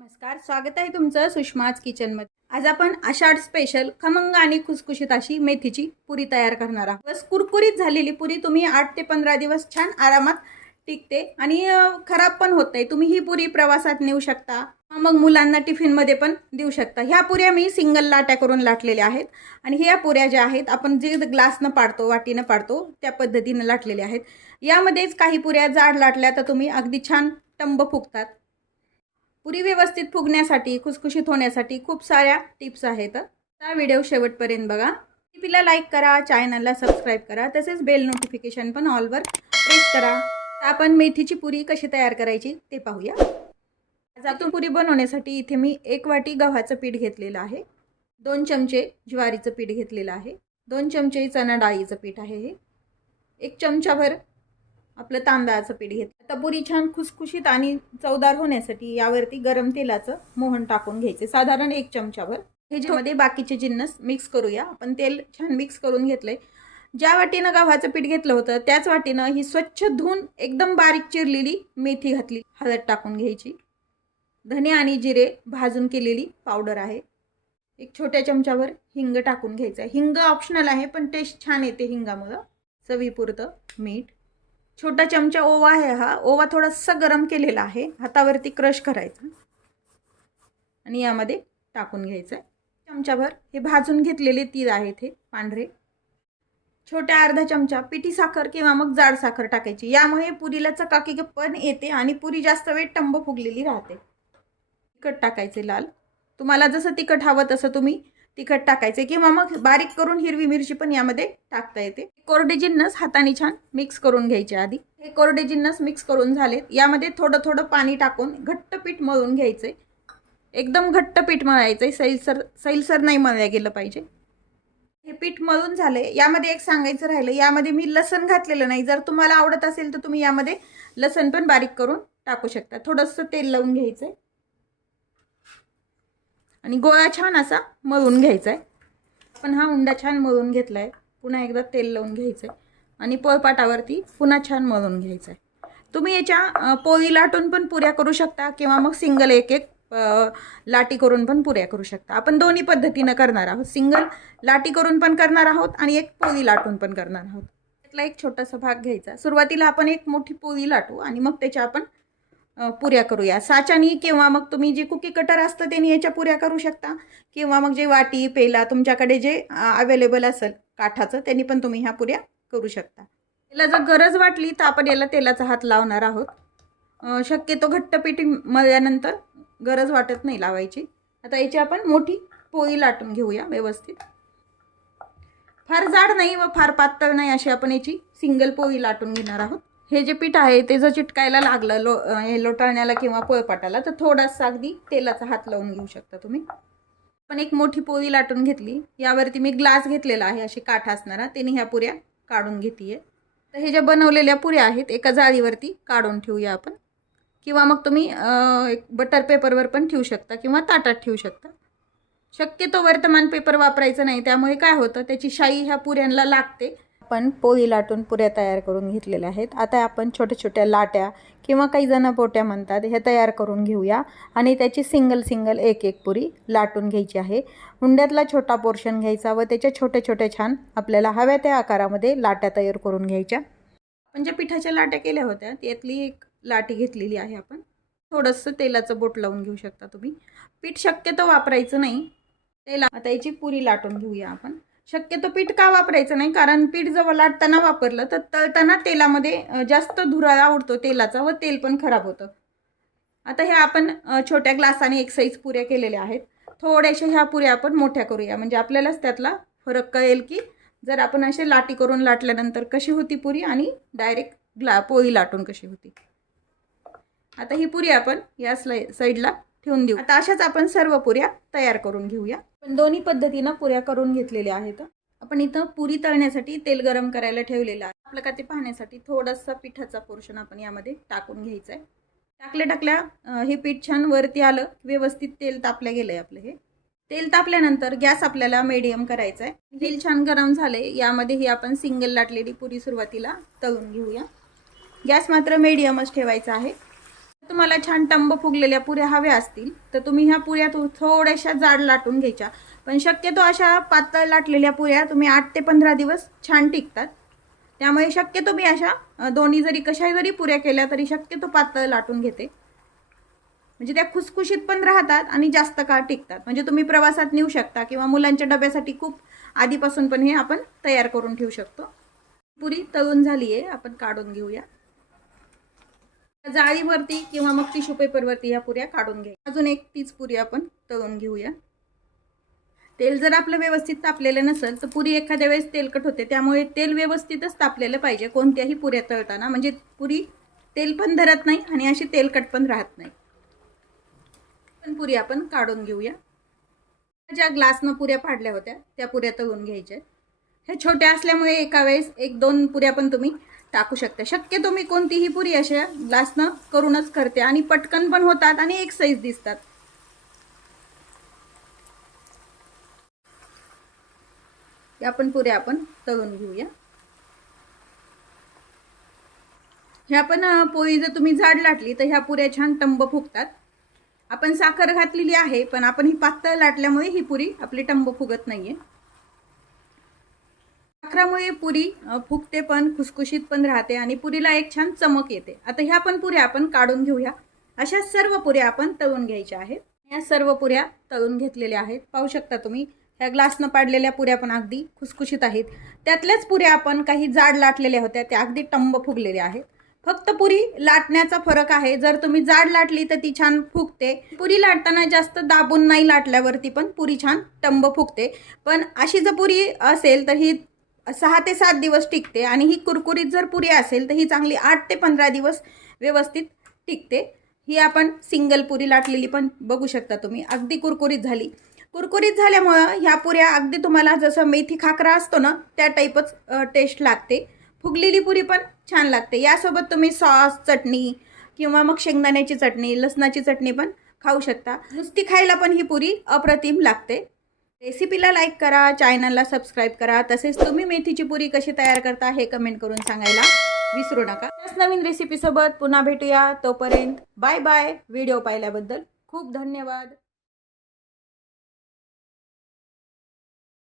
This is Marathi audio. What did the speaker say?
नमस्कार, स्वागत आहे तुमचं सुषमाज किचनमध्ये। आज आपण आषाढ स्पेशल खमंग आणि खुसखुशीत अशी मेथीची पुरी तयार करणार आहोत। बस कुरकुरीत झालेली पुरी तुम्ही 8 ते 15 दिवस छान आरामात टिकते आणि खराब पण होत नाही। तुम्ही ही पुरी प्रवासात नेऊ शकता, मग मुलांना टिफिन मध्ये पण देऊ शकता। ह्या पुऱ्या मी सिंगल लाट्या करून लाटलेल्या आहेत आणि ह्या पुऱ्या ज्या आहेत आपण जे ग्लासनं पाडतो, वाटीनं पाडतो त्या पद्धतीने लाटलेल्या आहेत। यामध्येच काही पुऱ्या जाड लाटल्या तर तुम्ही अगदी छान टंब फुगतात। पुरी व्यवस्थित फुगण्यासाठी, खुसखुशीत होण्यासाठी खूप साऱ्या टिप्स आहेत। हा व्हिडिओ शेवटपर्यंत बघा। रेसिपीला लाईक करा, चॅनलला सबस्क्राइब करा, तसेच बेल नोटिफिकेशन पण ऑल वर प्रेस करा। आपण मेथीची पुरी कशी तयार करायची ते पाहूया। आज आपण पुरी बनवण्यासाठी इथे मी 1 वाटी गव्हाचं पीठ घेतलेलं आहे, 2 चमचे ज्वारीचं पीठ घेतलेलं आहे, 2 चमचे चणा डाळीचं पीठ आहे, हे 1 चमचाभर आपलं तांदळाचं पीठ घेतलं। आता पुरी छान खुसखुशीत आणि चवदार होण्यासाठी यावरती गरम तेलाचं मोहन टाकून घ्यायचे, साधारण 1 चमचाभर। ह्याच्यामध्ये बाकीचे जिन्नस मिक्स करूया। आपण तेल छान मिक्स करून घेतलंय। ज्या वाटीनं गव्हाचं पीठ घेतलं होतं त्याच वाटीनं ही स्वच्छ धुवून एकदम बारीक चिरलेली मेथी घातली। हळद टाकून घ्यायची, धने आणि जिरे भाजून केलेली पावडर आहे, 1 छोट्या चमचाभर हिंग टाकून घ्यायचं। हिंग ऑप्शनल आहे पण टेस्ट छान येते हिंगामुळे। चवीपुरतं मीठ, छोटा चमचा ओवा आहे। हा ओवा थोडासा गरम केलेला आहे, हातावरती क्रश करायचा आणि यामध्ये टाकून घ्यायचं। चमचाभर हे भाजून घेतलेले तीळ आहेत, हे पांढरे। छोट्या अर्धा चमचा पिठी साखर किंवा मग जाड साखर टाकायची, यामुळे पुरीला चकाकी पण येते आणि पुरी जास्त वेळ टंब फुगलेली राहते। तिखट टाकायचे लाल, तुम्हाला जसं तिखट हवं तसं तुम्ही तिखट टाकायचे किंवा मग बारीक करून हिरवी मिरची पण यामध्ये टाकता येते। कोरडे जिन्नस हाताने छान मिक्स करून घ्यायचे। आधी हे कोरडे जिन्नस मिक्स करून झालेत, यामध्ये थोडं थोडं पाणी टाकून घट्ट पीठ मळून घ्यायचे। एकदम घट्ट पीठ मळायचे, सैलसर नाही मळलं गेलं पाहिजे। हे पीठ मळून झाले। यामध्ये एक सांगायचं राहिलं, यामध्ये मी लसण घातलेलं नाही। जर तुम्हाला आवडत असेल तर तुम्ही यामध्ये लसण पण बारीक करून टाकू शकता। थोडंसं तेल लावून घ्यायचंय आणि गोळा छान असा मळून घ्यायचा आहे। पण हा उंडा छान मळून घेतलाय, पुन्हा एकदा तेल लावून घ्यायचंय आणि पोळपाटावरती पुन्हा छान मळून घ्यायचंय। तुम्ही याच्या पोळी लाटून पण पुऱ्या करू शकता किंवा मग सिंगल एक लाटी करून पण पुऱ्या करू शकता। आपण दोन्ही पद्धतीने करणार आहोत, सिंगल लाटी करून पण करणार आहोत आणि एक पोळी लाटून पण करणार आहोत। त्यातला एक छोटासा भाग घ्यायचा। सुरुवातीला आपण एक मोठी पोळी लाटू आणि मग त्याच्या आपण पुऱ्या करूया। साच्यानी किंवा मग तुम्ही जे कुकी कटर असतं त्याने याच्या पुऱ्या करू शकता किंवा मग जे वाटी पेला तुमच्याकडे जे अवेलेबल असेल काठाचं त्यांनी पण तुम्ही ह्या पुऱ्या करू शकता। याला जर गरज वाटली तर आपण याला तेलाचा हात लावणार आहोत। शक्यतो घट्ट पीठ मळल्यानंतर गरज वाटत नाही लावायची। आता याची आपण मोठी पोळी लाटून घेऊया व्यवस्थित। फार जाड नाही व फार पातळ नाही अशी आपण याची सिंगल पोळी लाटून घेणार आहोत। हे जे पीठ आहे ते जर चिटकायला लागलं लोटाण्याला किंवा पोळपाटाला तर थोडासा अगदी तेलाचा हात लावून घेऊ शकता तुम्ही। पण एक मोठी पोळी लाटून घेतली, यावरती मी ग्लास घेतलेला आहे अशी काठ असणारा, त्याने ह्या पुऱ्या काढून घेतलीये। तर हे ज्या बनवलेल्या पुऱ्या आहेत एका जाळीवरती काढून ठेवूया आपण, किंवा मग तुम्ही एक बटर पेपरवर पण ठेवू शकता किंवा ताटात ठेवू शकता। शक्यतो वर्तमान पेपर वापरायचं नाही, त्यामुळे काय होतं त्याची शाई ह्या पुऱ्यांना लागते। आपण पोळी लाटून पुऱ्या तयार करून घेतलेल्या आहेत। आता आपण छोट्या छोट्या लाट्या किंवा काही जण पोट्या म्हणतात हे तयार करून घेऊया आणि त्याची सिंगल एक एक पुरी लाटून घ्यायची आहे। हुंड्यातला छोटा पोर्शन घ्यायचा व त्याच्या छोटे छोटे छान आपल्याला हव्या त्या आकारामध्ये लाट्या तयार करून घ्यायच्या। आपण ज्या पिठाच्या लाट्या केल्या होत्या त्यातली एक लाटी घेतलेली आहे आपण। थोडंसं तेलाचं बोट लावून घेऊ शकता तुम्ही, पीठ शक्यतो वापरायचं नाही तेल। आता याची पुरी लाटून घेऊया आपण। शक्यतो पीठ का वापरायचं नाही, कारण पीठ जवळ लाटताना वापरलं तर तळताना तेलामध्ये जास्त धुराळा उडतो तेलाचा व तेल पण खराब होतं। आता हे आपण छोट्या ग्लासाने एक साईज पुऱ्या केलेल्या आहेत। थोड्याशा ह्या पुऱ्या आपण मोठ्या करूया, म्हणजे आपल्यालाच त्यातला फरक कळेल की जर आपण असे लाटी करून लाटल्यानंतर कशी होती पुरी आणि डायरेक्ट पोळी लाटून कशी होती। आता ही पुरी आपण या साईडला ठेवून देऊ। आता अशाच आपण सर्व पुऱ्या तयार करून घेऊया। पण दोन्ही पद्धतीने पुऱ्या करून घेतलेल्या आहेत। आपण इथं पुरी तळण्यासाठी तेल गरम करायला ठेवलेलं आहे। आपलं का ते पाहण्यासाठी थोडासा पिठाचा पोर्शन आपण यामध्ये टाकून घ्यायचा आहे। टाकल्या हे पीठ छान वरती आलं, व्यवस्थित तेल तापलं गेलंय आपलं। हे तेल तापल्यानंतर गॅस आपल्याला मीडियम करायचा आहे। तेल छान गरम झाले, यामध्ये ही आपण सिंगल लाटलेली पुरी सुरुवातीला तळून घेऊया। गॅस मात्र मीडियमच ठेवायचा आहे। तुम्हाला छान टंब फुगलेल्या पुऱ्या हव्या असतील तर तुम्ही ह्या पुऱ्या थोड्याशा जाड लाटून घ्यायच्या, पण शक्यतो अशा पातळ लाटलेल्या पुऱ्या तुम्ही 8 ते 15 दिवस छान टिकतात. त्यामुळे शक्यतो मी अशा दोन्ही जरी कशा जरी पुऱ्या केल्या तरी शक्यतो पातळ लाटून घेते, म्हणजे त्या खुसखुशीत पण राहतात आणि जास्त काळ टिकतात. म्हणजे तुम्ही प्रवासात नेऊ शकता किंवा मुलांच्या डब्यासाठी खूप आधीपासून पण हे आपण तयार करून ठेवू शकतो. पुरी तळून झाली आहे, आपण काढून घेऊया. जाळीवरती किंवा मग टिश्यू पेपरवरती ह्या पुऱ्या काढून घ्या. अजून एक तीच पुरी आपण तळून घेऊया. तेल जर आपलं व्यवस्थित तापलेलं नसेल तर पुरी एखाद्या वेळेस तेलकट होते, त्यामुळे तेल व्यवस्थितच तापलेलं पाहिजे कोणत्याही पुऱ्या तळताना, म्हणजे पुरी तेल पण धरत नाही आणि अशी तेलकट पण राहत नाही. पण पुरी आपण काढून घेऊया. ज्या ग्लासनं पुऱ्या पाडल्या होत्या त्या पुऱ्या तळून घ्यायच्या. ह्या छोट्या असल्यामुळे एका वेळेस 1-2 पुऱ्या पण तुम्ही टाकू शकता. शक्यतो मी कोणतीही पुरी अशा ग्लासनं करूनच करते आणि पटकन पण होतात आणि एक साईज दिसतात. या पण पुऱ्या आपण तळून घेऊया. ह्या पण पोळी जर तुम्ही जाड लाटली तर ह्या पुऱ्या छान टंब फुगतात. आपण साखर घातलेली आहे, पण आपण ही पातळ लाटल्यामुळे ही पुरी आपली टंब फुगत नाहीये. साखरामुळे पुरी फुगते पण खुसखुशीत पण राहते आणि पुरीला एक छान चमक येते. आता ह्या पण पुऱ्या आपण काढून घेऊया. अशा सर्व पुऱ्या आपण तळून घ्यायच्या आहेत. या सर्व पुऱ्या तळून घेतलेल्या आहेत. पाहू शकता तुम्ही ह्या ग्लासनं पाडलेल्या पुऱ्या पण अगदी खुसखुशीत आहेत. त्यातल्याच पुऱ्या आपण काही जाड लाटलेल्या होत्या, त्या अगदी टंब फुगलेल्या आहेत. फक्त पुरी लाटण्याचा फरक आहे. जर तुम्ही जाड लाटली तर ती छान फुगते. पुरी लाटताना जास्त दाबून नाही लाटल्यावरती पण पुरी छान टंब फुगते. पण अशी जर पुरी असेल तर ही 6 ते 7 दिवस टिकते आणि ही कुरकुरीत जर पुरी असेल तर ही चांगली 8 ते 15 दिवस व्यवस्थित टिकते. ही आपण सिंगल पुरी लाटलेली पण बघू शकता तुम्ही, अगदी कुरकुरीत झाली. कुरकुरीत झाल्यामुळं ह्या पुऱ्या अगदी तुम्हाला जसं मेथी खाकरा असतो ना त्या टाईपच टेस्ट लागते. फुगलेली पुरी पण छान लागते. यासोबत तुम्ही सॉस, चटणी किंवा मग शेंगदाण्याची चटणी, लसणाची चटणी पण खाऊ शकता. नुसती खायला पण ही पुरी अप्रतिम लागते. रेसिपीला लाईक करा, चॅनलला सबस्क्राईब करा. तसेच तुम्ही मेथीची पुरी कशी तयार करता हे कमेंट करून सांगायला विसरू नका. त्याच नवीन रेसिपीसोबत पुन्हा भेटूया. तोपर्यंत बाय बाय. व्हिडिओ पाहिल्याबद्दल खूप धन्यवाद.